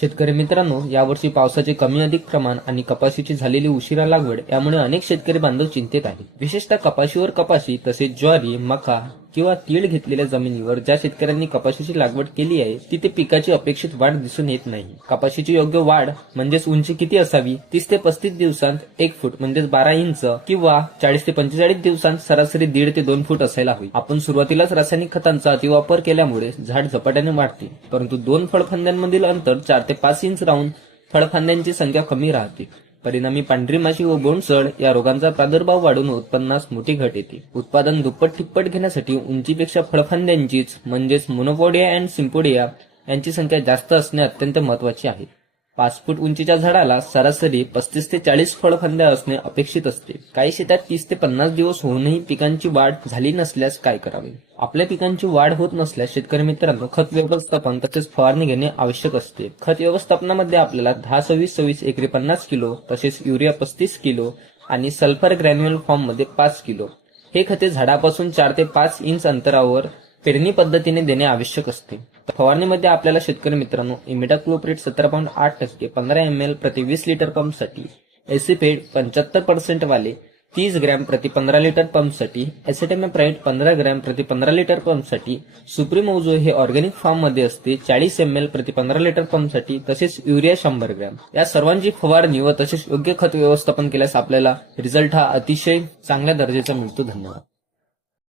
शेतकरी मित्रांनो, यावर्षी पावसाचे कमी अधिक प्रमाण आणि कपाशीची झालेली उशिरा लागवड यामुळे अनेक शेतकरी बांधव चिंतेत आहेत. विशेषतः कपाशीवर कपाशी तसेच ज्वारी, मका किंवा तीळ घेतलेल्या जमिनीवर ज्या शेतकऱ्यांनी कपाशीची लागवड केली आहे तिथे पिकाची अपेक्षित वाढ दिसून येत नाही. कपाशीची योग्य वाढ म्हणजेच उंची किती असावी? 30 ते 35 दिवसांत 1 फूट म्हणजेच 12 इंच किंवा 40 ते 45 दिवसांत सरासरी 1.5 ते 2 फूट असायला हवी. आपण सुरुवातीलाच रासायनिक खतांचा अतिवापर केल्यामुळे झाड झपाट्याने वाढते, परंतु 2 फळफांद्यांमधील अंतर 4 ते 5 इंच राहून फळफांद्यांची संख्या कमी राहते. परिणामी पांढरी माशी व बोंडसड या रोगांचा प्रादुर्भाव वाढून उत्पन्नास मोठी घट येते. उत्पादन दुप्पट तिप्पट घेण्यासाठी उंचीपेक्षा फळफांद्यांचीच म्हणजेच मोनोपोडिया अँड सिम्पोडिया यांची संख्या जास्त असणे अत्यंत महत्वाचे आहे. 5 फूट उंचीच्या झाडाला सरासरी 35 ते 40 फळफांद्या असणे अपेक्षित असते. काही शेतात 30 ते 50 दिवस होऊनही पिकांची वाढ झाली नसल्यास काय करावे? आपल्या पिकांची वाढ होत नसल्यास शेतकरी मित्रांनो, खत व्यवस्थापन तसेच फवारणी घेणे आवश्यक असते. खत व्यवस्थापनामध्ये आपल्याला 10-26-26 एकरी 50 किलो तसेच युरिया 35 किलो आणि सल्फर ग्रॅन्युअल फॉर्म मध्ये 5 किलो हे खते झाडापासून 4 ते 5 इंच अंतरावर पेरणी पद्धतीने देणे आवश्यक असते. फवारणीमध्ये आपल्याला शेतकरी मित्रांनो, इमिडाक्लोप्रिड 17.8% 15 ml प्रति 20 लिटर पंपसाठी, एसिफेड 75% वाले 30 ग्रॅम प्रति 15 लिटर पंपसाठी, एसिटामिप्राइड 15 ग्रॅम प्रति 15 लिटर पंपसाठी, सुप्रीमोझो हे ऑर्गॅनिक फॉर्म मध्ये असते 40 ml प्रति 15 लिटर पंपसाठी, तसेच युरिया 100 ग्रॅम. या सर्वांची फवारणी व तसेच योग्य खत व्यवस्थापन केल्यास आपल्याला रिझल्ट हा अतिशय चांगल्या दर्जाचा मिळतो. धन्यवाद.